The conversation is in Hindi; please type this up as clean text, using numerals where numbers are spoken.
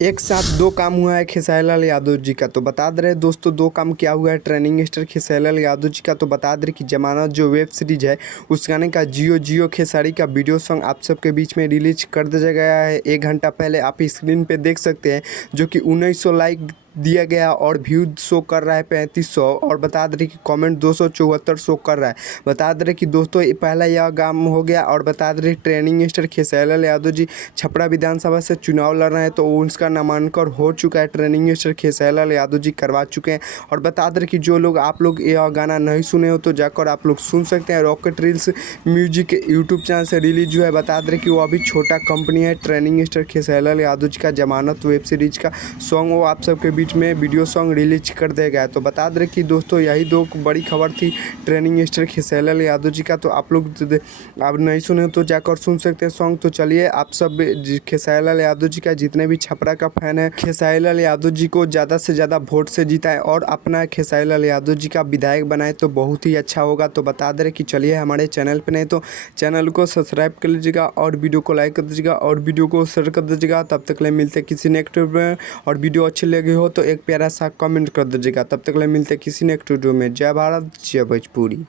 एक साथ दो काम हुआ है खेसारी लाल यादव जी का। तो बता दे रहे दोस्तों दो काम क्या हुआ है ट्रेंडिंग स्टार खेसारी लाल यादव जी का। तो बता दे रहे कि जमानत जो वेब सीरीज है उस गाने का जियो जियो खेसारी का वीडियो सॉन्ग आप सबके बीच में रिलीज कर दिया गया है। 1 घंटा पहले आप स्क्रीन पे देख सकते हैं, जो कि 1900 लाइक दिया गया और व्यू शो कर रहा है 3500। और बता दे रहे कि कमेंट 274 शो कर रहा है। बता दे रहे कि दोस्तों ये पहला यह काम हो गया। और बता दे रहे ट्रेंडिंग स्टार खेसारी लाल यादव जी छपरा विधानसभा से चुनाव लड़ रहे हैं, तो उसका नामांकन हो चुका है। ट्रेंडिंग स्टार खेसारी लाल यादव जी करवा चुके हैं। और बता दे रहे कि जो लोग आप लोग यह गाना नहीं सुने हो तो जाकर आप लोग सुन सकते हैं। Rocket reels music YouTube channel से रिलीज हुआ है। बता दे रहे कि वो अभी छोटा कंपनी है। ट्रेंडिंग स्टार खेसारी लाल यादव जी का जमानत वेब सीरीज का सॉन्ग वो आप सबके बीच में वीडियो सॉन्ग रिलीज कर दिया गया है। तो बता दे रहे कि दोस्तों यही दो बड़ी खबर थी ट्रेंडिंग स्टार खेसारी लाल यादव जी का। तो आप लोग आप नहीं सुने तो जाकर सुन सकते हैं सॉन्ग। तो चलिए आप सब खेसारी लाल यादव जी का जितने भी छपरा का फैन है खेसारी लाल यादव जी को ज़्यादा से ज़्यादा वोट से जीताए और अपना खेसारी लाल यादव जी का विधायक बनाए तो बहुत ही अच्छा होगा। तो बता दे रहे कि चलिए हमारे चैनल पे नहीं तो चैनल को सब्सक्राइब कर लीजिएगा और वीडियो को लाइक कर दीजिएगा और वीडियो को शेयर कर दीजिएगा। तब तक ले मिलते किसी नेक्स्ट वीडियो में। और वीडियो अच्छी लगी हो तो एक प्यारा सा कमेंट कर दीजिएगा। तब तक ले मिलते किसी नेक्स्ट वीडियो में। जय भारत जय भोजपुरी।